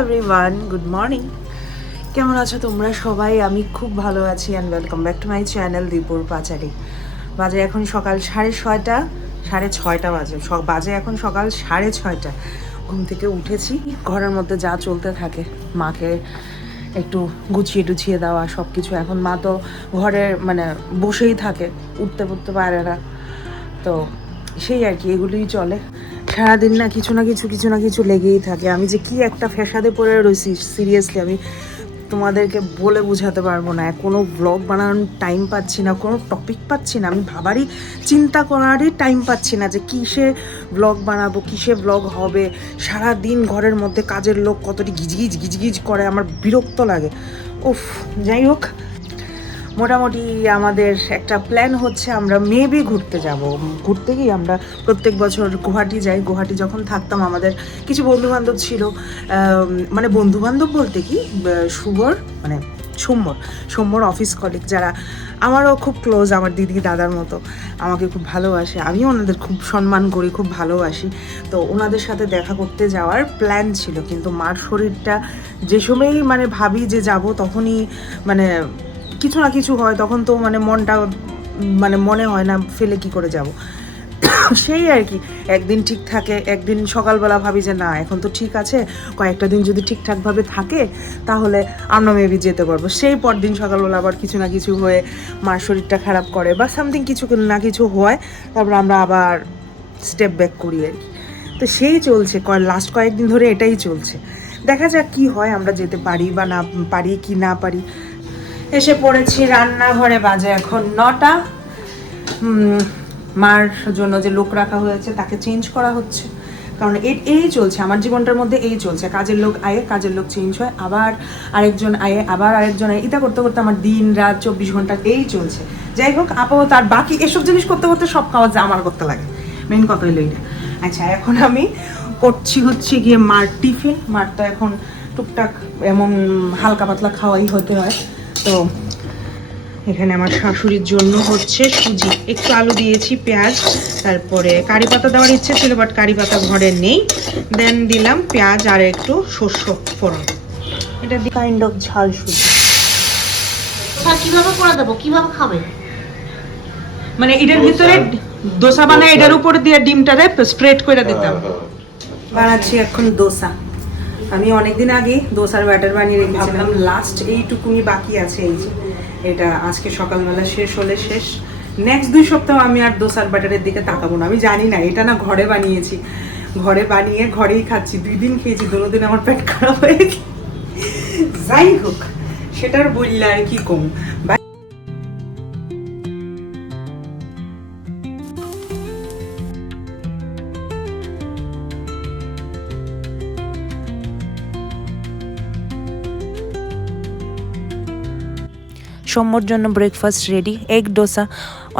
Everyone, good morning. কেমন আছো তোমরা সবাই? আমি খুব ভালো আছি and welcome back to my channel দীপুর পাঁচালী। বাজে এখন সকাল 6:30, 6:30 বাজে, বাজে এখন সকাল 6:30। ঘুম থেকে উঠেছি, ঘরের মধ্যে যা চলতে থাকে, মাকে একটু গুছিয়ে টুছিয়ে দেওয়া সব কিছু। এখন মা তো ঘরে মানে বসেই থাকে, উঠতে পারে না, তো সেই আর কি, এগুলোই চলে সারাদিন। না কিছু না কিছু লেগেই থাকে। আমি যে কি একটা ফ্যাসাদে পড়ে রয়েছি, সিরিয়াসলি আমি তোমাদেরকে বলে বোঝাতে পারবো না। কোনো ব্লগ বানানোর টাইম পাচ্ছি না, কোনো টপিক পাচ্ছি না, আমি ভাবারই চিন্তা করারই টাইম পাচ্ছি না যে কিসে ব্লগ বানাবো, কিসে ব্লগ হবে। সারা দিন ঘরের মধ্যে কাজের লোক কতটি গিজগিজ করে, আমার বিরক্ত লাগে। উফ, যাই হোক, মোটামুটি আমাদের একটা প্ল্যান হচ্ছে আমরা মেবি ঘুরতে যাব। ঘুরতে গিয়ে আমরা প্রত্যেক বছর গুয়াহাটি যাই। গুয়াহাটি যখন থাকতাম আমাদের কিছু বন্ধুবান্ধব ছিল, মানে বন্ধুবান্ধব বলতে কি, শুভর মানে সৌম্যর অফিস কলিগ, যারা আমারও খুব ক্লোজ, আমার দিদি দাদার মতো, আমাকে খুব ভালোবাসে, আমিও ওনাদের খুব সম্মান করি, খুব ভালোবাসি। তো ওনাদের সাথে দেখা করতে যাওয়ার প্ল্যান ছিল, কিন্তু মার শরীরটা যে সময়ই মানে ভাবি যে যাব, তখনই মানে কিছু না কিছু হয়। তখন তো মানে মনটা মানে মনে হয় না ফেলে কি করে যাব। সেই আর কি, একদিন ঠিক থাকে, একদিন সকালবেলা ভাবি যে না এখন তো ঠিক আছে, কয়েকটা দিন যদি ঠিকঠাকভাবে থাকে তাহলে আমরা মেবি যেতে পারবো। সেই পরদিন সকালবেলা আবার কিছু না কিছু হয়ে মার শরীরটা খারাপ করে বা সামথিং কিছু না কিছু হয়, তারপর আমরা আবার স্টেপ ব্যাক করি আর কি। তো সেই চলছে, লাস্ট কয়েকদিন ধরে এটাই চলছে। দেখা যাক কি হয়, আমরা যেতে পারি বা না পারি, কি না পারি। এসে পড়েছি রান্নাঘরে, বাজে এখন 9টা। মার জন্য যে লোক রাখা হয়েছে তাকে চেঞ্জ করা হচ্ছে, কারণ এই চলছে আমার জীবনটার মধ্যে, এই চলছে। কাজের লোক আয়ে, কাজের লোক চেঞ্জ হয়, আবার আরেকজন আয়ে, আবার আরেকজন আয়ে, এটা করতে করতে আমার দিন রাত 24 ঘন্টা এই চলছে। যাই হোক, আপাতত আর বাকি এসব জিনিস করতে করতে সব কাজ আমার করতে লাগে, মেন কথা হলো এটা। আচ্ছা, এখন আমি করছি হচ্ছে গিয়ে মার টিফিন। মার তো এখন টুকটাক এমন হালকা পাতলা খাওয়াই হতে হয়। তো এখানে আমার শাশুড়ির জন্য হচ্ছে সুজি, একটু আলু দিয়েছি, পেঁয়াজ, তারপরে কারি পাতা দেওয়ার ইচ্ছে ছিল বাট কারি পাতা ঘরে নেই, দেন দিলাম পেঁয়াজ আর একটু শস্য ফোড়ন। এটা কাইন্ড অফ ঝাল সুজি। কিভাবে করে দেবো, কিভাবে খাবে? মানে এটার ভিতরে দোসা বানায়, এটার উপরে দিয়ে ডিমটারে স্প্রেড করে দিতাম। বানাচ্ছি এখন দোসা। আমি অনেকদিন আগে দোসার ব্যাটার বানিয়ে রেখেছিলাম, লাস্ট এইটুকুনি বাকি আছে। এই যে এটা আজকে সকালবেলা শেষ হলে শেষ। নেক্সট 2 সপ্তাহ আমি আর দোসার ব্যাটারের দিকে তাকাবো না। আমি জানি না, এটা না ঘরে বানিয়েছি, ঘরে বানিয়ে ঘরেই খাচ্ছি। 2 দিন খেয়েছি, 2 দিন আমার পেট খারাপ হয়ে গেছে। যাই হোক, সেটার বললে আর কি কম। সৌম্যর জন্য ব্রেকফাস্ট রেডি, এগ ডোসা।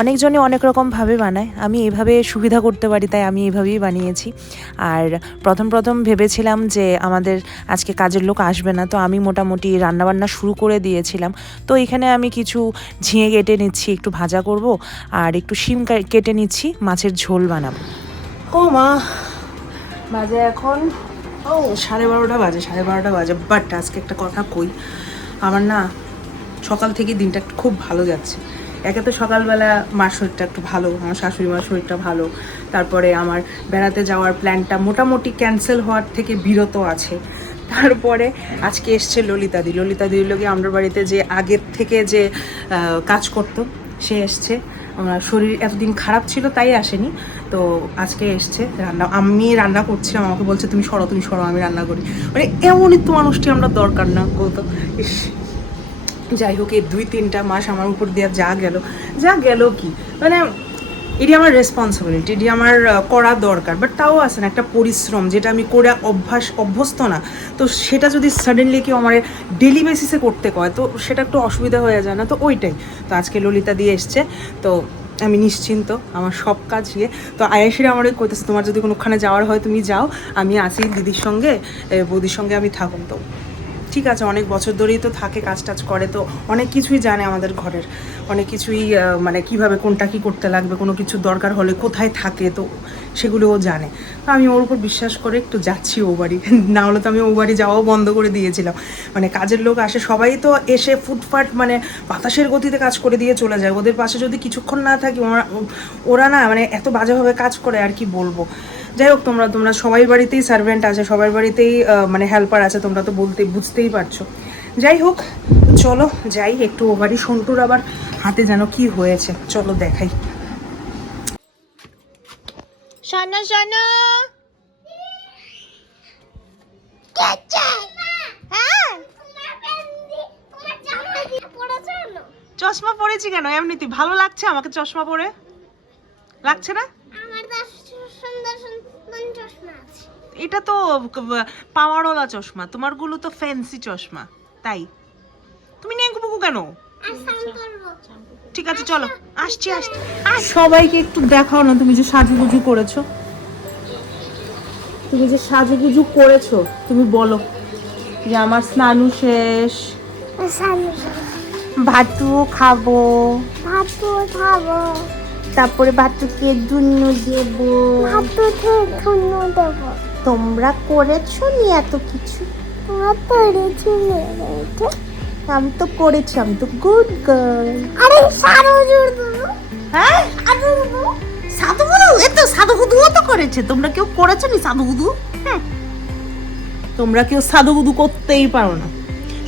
অনেকজনই অনেক রকমভাবে বানায়, আমি এভাবে সুবিধা করতে পারি তাই আমি এভাবেই বানিয়েছি। আর প্রথম ভেবেছিলাম যে আমাদের আজকে কাজের লোক আসবে না, তো আমি মোটামুটি রান্নাবান্না শুরু করে দিয়েছিলাম। তো এখানে আমি কিছু ঝিঙে কেটে নিচ্ছি, একটু ভাজা করব, আর একটু শিম কেটে নিচ্ছি, মাছের ঝোল বানাবো। ও মা, বাজে এখন 12:30 বাজে, 12:30 বাজে। বাট আজকে একটা কথা কই, আমার না সকাল থেকে দিনটা একটু খুব ভালো যাচ্ছে। একে তো সকালবেলা মার শরীরটা একটু ভালো, আমার শাশুড়ি মার শরীরটা ভালো, তারপরে আমার বেড়াতে যাওয়ার প্ল্যানটা মোটামুটি ক্যান্সেল হওয়ার থেকে বিরত আছে। তারপরে আজকে এসছে ললিতাদি লোকে আমরা বাড়িতে যে আগের থেকে যে কাজ করতো সে এসছে। আমার শরীর এতদিন খারাপ ছিল তাই আসেনি, তো আজকে এসছে। আমি রান্না করছিলাম, আমাকে বলছে তুমি সরো আমি রান্না করি। মানে এমনই তো মানুষটি আমরা দরকার না বলতো। ইস, যাই হোক, এই 2-3টা মাস আমার উপর দিয়ে যা গেল কি মানে, এটি আমার রেসপন্সিবিলিটি, এটি আমার করা দরকার। বাট তাও আছে না একটা পরিশ্রম, যেটা আমি করে অভ্যস্ত না, তো সেটা যদি সাডেনলি কেউ আমার ডেলি বেসিসে করতে কয় তো সেটা একটু অসুবিধা হয়ে যায় না, তো ওইটাই। তো আজকে ললিতা দিয়ে এসছে, তো আমি নিশ্চিন্ত আমার সব কাজ ইয়ে। তো আয়েশিরা আমার কইতেছে তোমার যদি কোনোখানে যাওয়ার হয় তুমি যাও, আমি আসি দিদির সঙ্গে, বৌদির সঙ্গে আমি থাকুন। তো ঠিক আছে, অনেক বছর ধরেই তো থাকে, কাজ টাজ করে, তো অনেক কিছুই জানে আমাদের ঘরের, অনেক কিছুই মানে কিভাবে কোনটা কী করতে লাগবে, কোনো কিছু দরকার হলে কোথায় থাকে, তো সেগুলো ও জানে। তো আমি ওর উপর বিশ্বাস করে একটু যাচ্ছি ও বাড়ি, না হলে তো আমি ও বাড়ি যাওয়াও বন্ধ করে দিয়েছিলাম। মানে কাজের লোক আসে, সবাই তো এসে ফুটফাট মানে বাতাসের গতিতে কাজ করে দিয়ে চলে যায়, ওদের পাশে যদি কিছুক্ষণ না থাকি ওরা না মানে এত বাজেভাবে কাজ করে আর কি বলবো। যাই হোক, তোমরা সবাই বাড়িতেই সার্ভেন্ট আছে, সবার বাড়িতেই মানে হেল্পার আছে, তোমরা তো বুঝতেই পারছো। যাই হোক, চলো যাই একটু ও বাড়ি। সন্টুর আবার হাতে যেন কি হয়েছে, চলো দেখাই। শোনো শোনো, চশমা পরেছি কেন? এমনিতে ভালো লাগছে আমাকে চশমা পরে, লাগছে না? এটা তো পাওয়ারওয়ালা চশমা, তোমারগুলো তো ফ্যান্সি চশমা, তাই তুমি নেংকুপুকু কেন? ঠিক আছে চলো, আসছি। সবাইকে একটু দেখাও না তুমি যে সাজুগুজু করেছো, তুমি বলো যে আমার স্নানু শেষ, ভাতু খাবো, তারপরে ভাতুকে দুন্ন দেবো, তোমরা করেছো নি এত কিছু? আমি তো করেছি, আমি তো গুড গার্ল। হ্যাঁ, সাধুগুদু, এ তো সাধুগুদুও তো করেছে। তোমরা কেউ করেছো নি সাধুগুদু? তোমরা কেউ সাধুগুদু করতেই পারো না।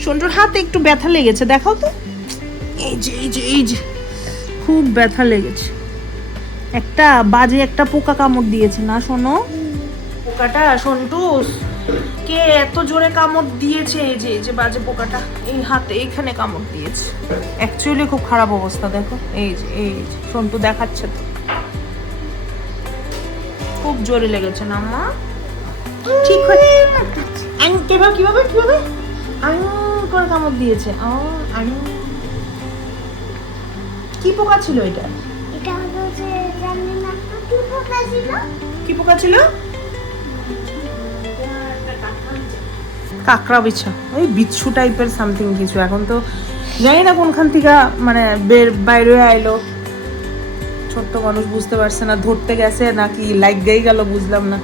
সন্টুর হাতে একটু ব্যথা লেগেছে, দেখাও তো। এই যে খুব ব্যথা লেগেছে, একটা বাজে একটা পোকা কামড় দিয়েছে না শোনো? পোকাটা সন্টু কে এত জোরে কামড় দিয়েছে, এই যে বাজে পোকাটা এই হাতে এইখানে কামড় দিয়েছে। অ্যাকচুয়ালি খুব খারাপ অবস্থা, দেখো এই যে সন্টু দেখাচ্ছে তো, খুব জোরে লেগেছে না মা? ঠিক হয়ে কিভাবে করে কামড় দিয়েছে। কি পোকা ছিল এটা? কি পোকা ছিল? কাকড়া বিছা, ওই বিচ্ছু টাইপের সামথিং কিছু। এখন তো জানি না কোনখান থেকে মানে বাইরে আইলো, ছোট্ট মানুষ বুঝতে পারছে না ধরতে গেছে নাকি লাগেই গেল, বুঝলাম না।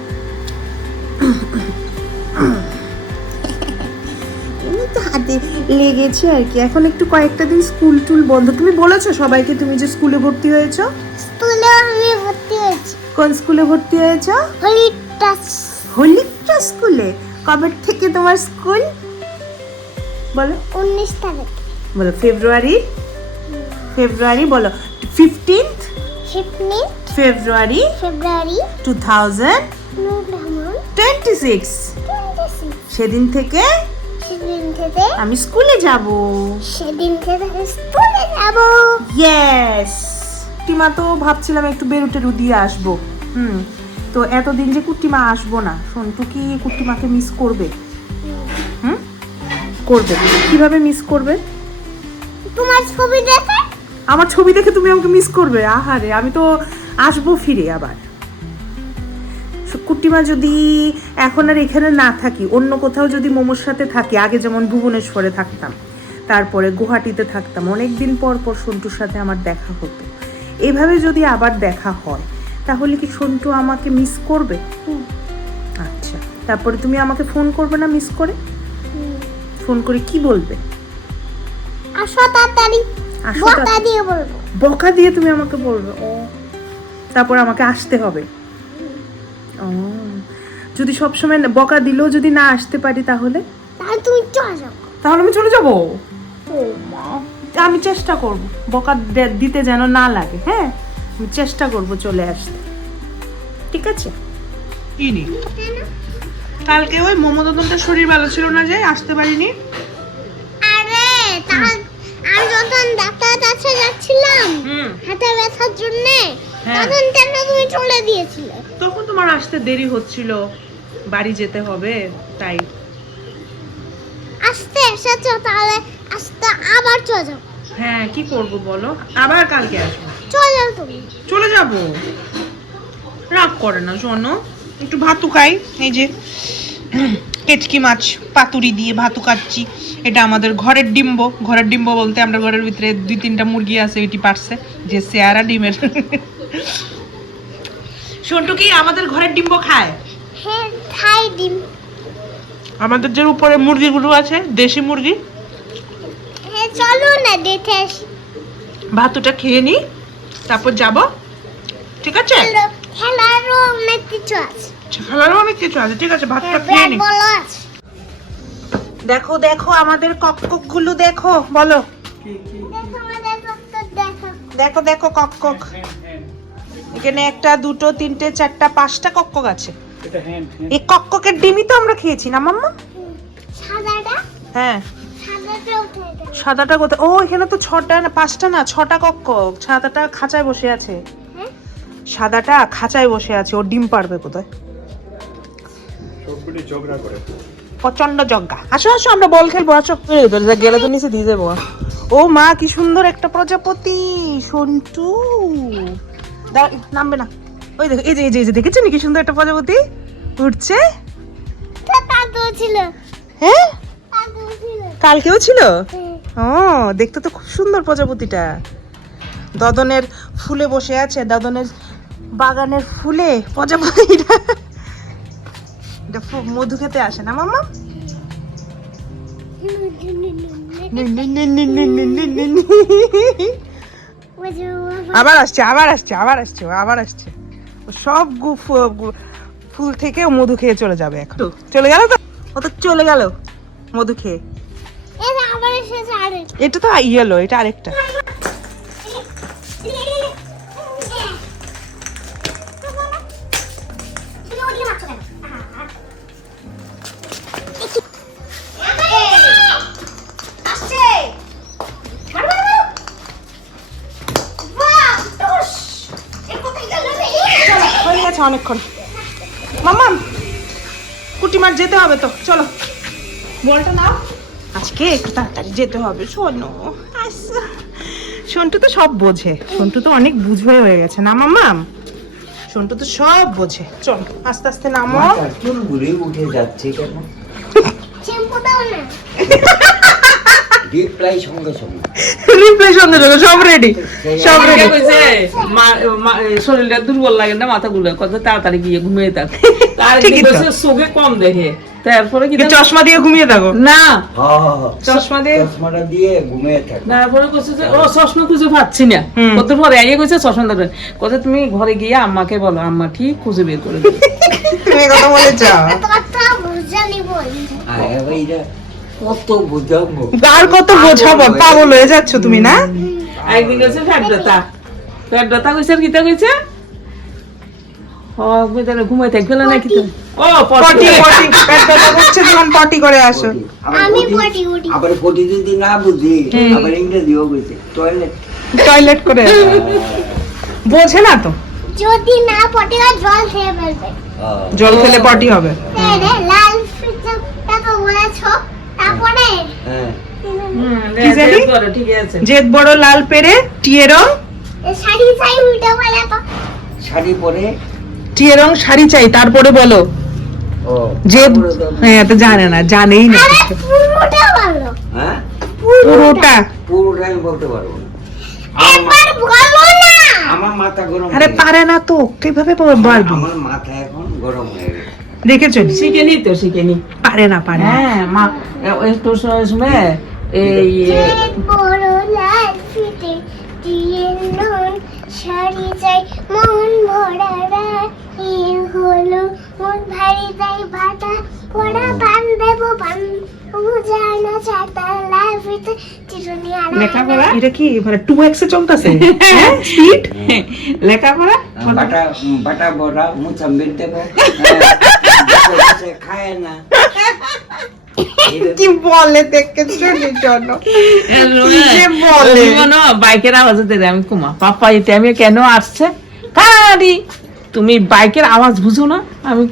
হাতে লেগেছে আর কি। এখন একটু কয়েকটা দিন স্কুল টুল বন্ধ। তুমি বলেছো সবাইকে তুমি যে স্কুলে ভর্তি হয়েছো? স্কুলে আমি ভর্তি হয়েছি। কোন স্কুলে ভর্তি হয়েছো? হলিটা স্কুলে। কবে থেকে তোমার স্কুল বলো? 19 তারিখ। বলো ফেব্রুয়ারি বলো। 15th ফেব্রুয়ারি 2026। সেদিন থেকে আমি স্কুলে যাব। ইয়েস। কুটিমা তো ভাবছিলাম একটু বেরুটেরু দিয়ে আসবো। তো এতদিন যে কুটিমা আসবো না, সন্টু কি কুটিমাকে মিস করবে? করবে। কিভাবে মিস করবে? তোমার ছবি দেখে। আমার ছবি দেখে তুমি আমাকে মিস করবে? আহারে, আমি তো আসবো ফিরে আবার। কুটিমা যদি এখন আর এখানে না থাকি, অন্য কোথাও যদি মোমোর সাথে থাকি, আগে যেমন ভুবনেশ্বরে থাকতাম, তারপরে গুয়াহাটিতে থাকতাম, অনেকদিন পর সন্টুর সাথে আমার দেখা হতো। এভাবে যদি আবার দেখা হয় তাহলে কি সন্টু আমাকে মিস করবে? আচ্ছা, তারপরে তুমি আমাকে ফোন করবে না মিস করে? ফোন করে কি বলবে? আসো তাড়াতাড়ি। বকা দিয়ে বলবো। বকা দিয়ে তুমি আমাকে বলবে? ও, তারপর আমাকে আসতে হবে। ও, যদি সবসময় বকা দিলেও যদি না আসতে পারি তাহলে? তুমি চলে যাও। তাহলে আমি চলে যাবো? আমি চেষ্টা করব বকা দিতে যেন না লাগে। হ্যাঁ, আমি চেষ্টা করব চলে আসতে। ঠিক আছে? কালকে ওই মমতার শরীর ভালো ছিল না, যে আসতে পারিনি। আরে আমি যখন ডাক্তারের কাছে যাচ্ছিলাম হাতে ব্যথার জন্য, তখন কেন তুমি চলে দিয়েছিলে? তখন তোমার আসতে দেরি হচ্ছিল, বাড়ি যেতে হবে তাই। আসতে এসেছো, তাহলে আসতে আবার চলে যাও। হ্যাঁ, কি করব বলো, আবার কালকে আসবো। চলে যাও তুমি। চলে যাব? রাগ করে না শোনো, একটু ভাতু খাই। এই যে কেচকি মাছ পাতুরি দিয়ে ভাতু খাচ্ছি। এটা আমাদের ঘরের ডিম্ব বলতে আমরা ঘরের ভিতরে 2-3টা মুরগি আছে, এটি পারছে যে চেয়ারা ডিমের। সন্টু কি আমাদের ঘরের ডিম্ব খায়? হ্যাঁ খাই ডিম। আমাদের যে উপরে মুরগিগুলো আছে দেশি মুরগি, হ্যাঁ চলো না দেখে আসি। ভাতুটা খেয়ে নি, তারপর যাব, ঠিক আছে? চলো, খেলারও অনেক কিছু আছে। খেলারও অনেক কিছু আছে, ঠিক আছে, ভাতটা খেয়ে ব্যাট নি। বল আছে। দেখো দেখো আমাদের কক গুলো দেখো, বলো। দেখো আমাদের ডক্টর দেখো। দেখো দেখো কক। এখানে 1, 2, 3, 4, 5টা কক আছে। এই ককের ডিমই তো আমরা খেয়েছি না মাম্মা? সাদাটা হ্যাঁ, সাদাটা উঠে দাও। সাদাটা কোথায়? ও এখানে তো 6টা না 5টা না 6টা কক। সাদাটা খাঁচায় বসে আছে। হ্যাঁ সাদাটা খাঁচায় বসে আছে, ও ডিম পারবে কোথায়? সবগুলি ঝগড়া করে। প্রচন্ড জগ্গা। আসো আসো আমরা বল খেলবো, আসো। গেলে তো নিচে দিয়ে যাবো। ও মা কি সুন্দর একটা প্রজাপতি সন্টু। নামবে না, ওই দেখো, এই যে দেখেছো কি সুন্দর একটা প্রজাপতি উঠছে। তাতো ছিল। হ্যাঁ তাতো ছিল। কালকেও ছিল। হ্যাঁ। ও দেখতে তো খুব সুন্দর প্রজাপতিটা। দদনের ফুলে বসে আছে, দদনের বাগানের ফুলে প্রজাপতিটা। এটা মধু খেতে আসে না মাম্মা? আবার আসছে। ও সব ফুল থেকে মধু খেয়ে চলে যাবে এখন। চলে গেল তো, ও তো চলে গেল মধু খেয়ে। এটা আবার এসেছে আরে। এটা তো ইয়েলো, এটা আরেকটা। হয়ে গেছে অনেকক্ষণ। মাম্মা কুটিমার যেতে হবে তো, চলো বলটা নাও। আজকে একটু তাড়াতাড়ি যেতে হবে। শোনো সন্টু তো সব বোঝে, সন্টু তো অনেক বুঝবে হয়ে গেছে না মাম্মা? সন্টু তো সব বোঝে। চল আস্তে আস্তে নামো। ঘুরে উঠে যাচ্ছে কেন? শ্যাম্পু দাও না। রিপ্লাই সঙ্গে সঙ্গে সব রেডি, সব রেডি। শরীরটা দুর্বল লাগে না, মাথা গুলো কত তাড়াতাড়ি গিয়ে ঘুমিয়ে থাক। তার ঠিকই তো। চোখে কম দেখে, তারপরে কি চশমা দিয়ে ঘুমিয়ে থাকো না, চশমা দিয়ে চশমাটা দিয়ে ঘুমিয়ে থাকে। তারপরে কইছে যে ও চশমা খুঁজে পাচ্ছি না। কত পরে আগে কইছে চশমা দেবে, কত তুমি ঘরে গিয়ে আম্মাকে বলো, আম্মা ঠিক খুঁজে বের করে দেবে। তুমি কথা বলেছ। কথা বুঝানি বল। এইটা কত বোঝাবো, আর কত বোঝাবো, পাগল হয়ে যাচ্ছ তুমি না? একদিন কইছে পেট ব্যথা কইছে, আর কিতা কইছে ঘুমাই থাকবে না নাকি? তো ও পটি পটি পেট ব্যথা করছে যখন পটি করে আসো। আমি পটি উঠি। আবার পটি যদি না বুঝি আবার ইংরেজিও বুঝে টয়লেট টয়লেট করে বোঝে না তো। যদি না পটি হয় জল খেয়ে ফেলবে। জল খেলে পটি হবে। এই রে লাল ফিটটা তো বলেছো। তারপরে হ্যাঁ কি জানি? ঠিক আছে। জেদ বড় লাল পেরে টিয়ে রং, শাড়ি চাই উল্টো বলে তো। শাড়ি পরে টিয়ে রং শাড়ি চাই, তারপরে বলো ও জেদ। তারপরে তো- হ্যাঁ তো জানে না, জানেই না। আরে পুরোটা বলো। হ্যাঁ পুরোটা। পুরোটা আমি বলতে পারবো না। একবার বলো না। আমার মাথা গরম আরে হয়ে পারে না তো, কিভাবে গেছে। পারবি? আমার মাথা এখন গরম হয়ে গেছে। দেখেছো? শিখে নি তো, শিখে নি। পারে না, পারে না। হ্যাঁ মা একটু সময় এই এক বড় লাল ফিতে দিয়ে নুন শাড়ি চাই মন ভরা রাখি হলো মন ভারী যাই ভাটা পড়া পান দেবো পান জানা চাটা লাল ফিতে চিরুনি আড়া লেখাপড়া এটা কি মানে 2x এ চলতেছে? হ্যাঁ স্পিড। লেখাপড়া বাটা বাটা বড়া মুচাম্বির দেবো, খায় না। কি বলে দেখেছো জন্য? কি যে বলে। বাইকের আওয়াজ দিতে আমি কুমা পাপা এটা আমি কেন আসছে কারি, তুমি বাইকের আওয়াজ বুঝো না? আমি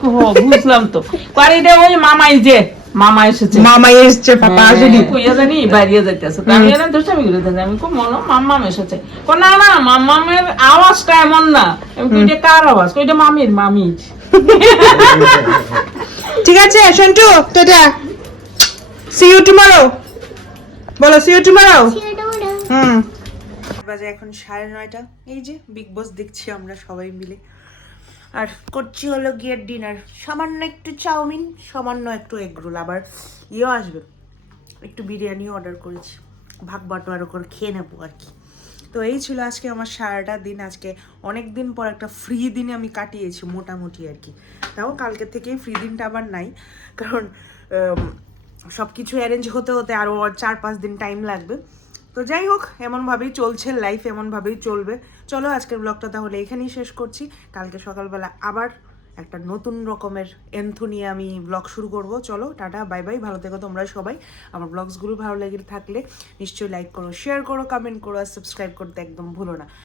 বুঝলাম তো, কারি এটা ওই মামা এসেছে, মামা এসছে, পাপা হ্যাঁ, আসেনি। কইয়া জানি বাইরে যাইতেছে, আমি এর দুষ্টামি করে দিতে আমি কো মনো মাম্মাম এসেছে, কো না না মাম্মামের আওয়াজটা এমন না, আমি কইটা কার আওয়াজ, কইটা মামির। ঠিক আছে Santu, tata, see you tomorrow, বলো সি ইউ টুমরো। হুম। বাজে এখন 9:30, এই যে বিগ বস দেখছি আমরা সবাই মিলে, আর করছি হলো গিয়ে ডিনার, সামান্য একটু চাউমিন, সামান্য একটু এগ রোল, আবার ইয়েও আসবে, একটু বিরিয়ানিও অর্ডার করেছি, ভাগ বাটোয়ারা করে খেয়ে নেবো আর কি। তো এই ছিল আজকে আমার সারাটা দিন। আজকে অনেক দিন পর একটা ফ্রি দিনে আমি কাটিয়েছি মোটামুটি আর কি। তাও কালকে থেকেই ফ্রি দিনটা আবার নাই, কারণ সব কিছু অ্যারেঞ্জ হতে হতে আরও 4-5 দিন টাইম লাগবে। তো যাই হোক, এমনভাবেই চলছে লাইফ, এমনভাবেই চলবে। চলো আজকের ব্লগটা তাহলে এখানেই শেষ করছি। কালকে সকালবেলা আবার একটা নতুন রকমের এন্থু নিয়ে আমি ব্লগ শুরু করব। চলো টাটা, বাই বাই, ভালো থেকো তোমরা সবাই। আমার ব্লগসগুলো ভালো লেগে থাকলে নিশ্চয়ই লাইক করো, শেয়ার করো, কমেন্ট করো, আর সাবস্ক্রাইব করতে একদম ভুলো না।